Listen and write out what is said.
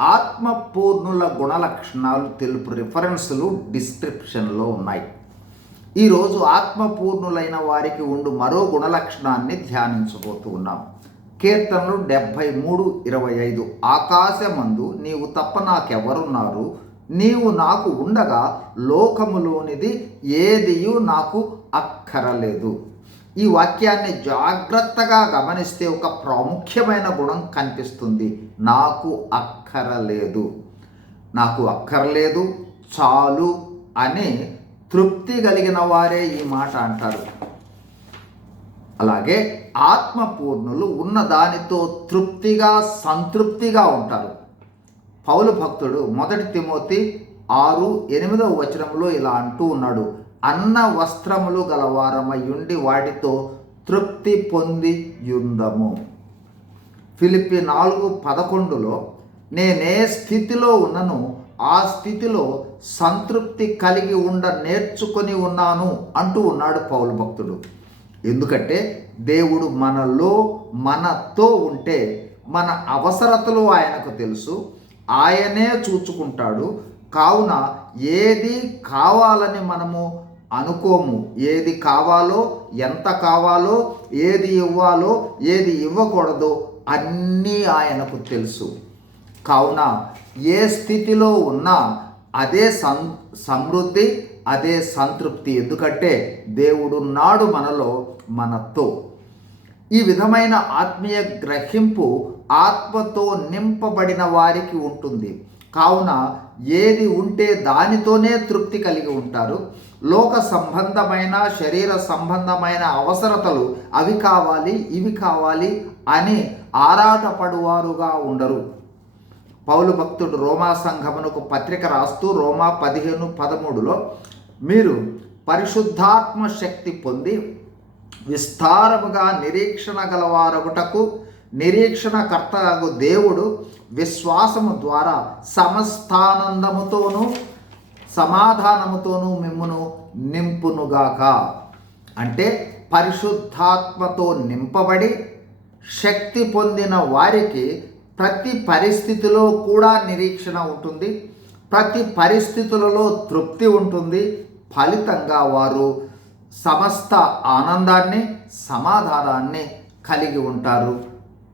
ఆత్మపూర్ణుల గుణలక్షణాలు తెలుపు రిఫరెన్సులు డిస్క్రిప్షన్లో ఉన్నాయి. ఈరోజు ఆత్మపూర్ణులైన వారికి ఉండు మరో గుణలక్షణాన్ని ధ్యానించబోతూ ఉన్నాం. కీర్తనలు డెబ్భై మూడు ఇరవై ఐదు. ఆకాశమందు నీవు తప్ప నాకెవరున్నారు? నీవు నాకు ఉండగా లోకములోనిది ఏదియు నాకు అక్కరలేదు. ఈ వాక్యాన్ని జాగ్రత్తగా గమనిస్తే ఒక ప్రాముఖ్యమైన గుణం కనిపిస్తుంది. నాకు అక్కరలేదు. నాకు అక్కర్లేదు చాలు అని తృప్తి కలిగిన వారే ఈ మాట అంటారు. అలాగే ఆత్మపూర్ణులు ఉన్న దానితో తృప్తిగా సంతృప్తిగా ఉంటారు. పౌలు భక్తుడు మొదటి తిమోతి ఆరు ఎనిమిదవ వచనంలో ఇలా అంటూ ఉన్నాడు. అన్న వస్త్రములు గలవారమయుండి వాటితో తృప్తి పొంది యుందము. ఫిలిపి నాలుగు పదకొండులో నేనే స్థితిలో ఉన్నను ఆ స్థితిలో సంతృప్తి కలిగి ఉండ నేర్చుకొని ఉన్నాను అంటూ ఉన్నాడు పౌలు భక్తుడు. ఎందుకంటే దేవుడు మనలో మనతో ఉంటే మన అవసరతలు ఆయనకు తెలుసు ఆయనే చూచుకుంటాడు. కావున ఏది కావాలని మనము అనుకోము. ఏది కావాలో ఎంత కావాలో ఏది ఇవ్వాలో ఏది ఇవ్వకూడదో అన్నీ ఆయనకు తెలుసు. కావున ఏ స్థితిలో ఉన్నా అదే సం సమృద్ధి అదే సంతృప్తి. ఎందుకంటే దేవుడు నాడు మనలో మనతో. ఈ విధమైన ఆత్మీయ గ్రహింపు ఆత్మతో నింపబడిన వారికి ఉంటుంది. కావున ఏది ఉంటే దానితోనే తృప్తి కలిగి ఉంటారు. లోక సంబంధమైన శరీర సంబంధమైన అవసరతలు అవి కావాలి ఇవి కావాలి అని ఆరాటపడువారుగా ఉండరు. పౌలు భక్తుడు రోమా సంఘమునకు పత్రిక రాస్తూ రోమా పదిహేను పదమూడులో మీరు పరిశుద్ధాత్మ శక్తి పొంది విస్తారముగా నిరీక్షణ గలవారగుటకు నిరీక్షణకర్తగు దేవుడు విశ్వాసము ద్వారా సమస్తానందముతోనూ సమాధానముతోనూ మిమ్మును నింపునుగాక. అంటే పరిశుద్ధాత్మతో నింపబడి శక్తి పొందిన వారికి ప్రతి పరిస్థితిలో కూడా నిరీక్షణ ఉంటుంది. ప్రతి పరిస్థితులలో తృప్తి ఉంటుంది. ఫలితంగా వారు సమస్త ఆనందాన్ని సమాధానాన్ని కలిగి ఉంటారు.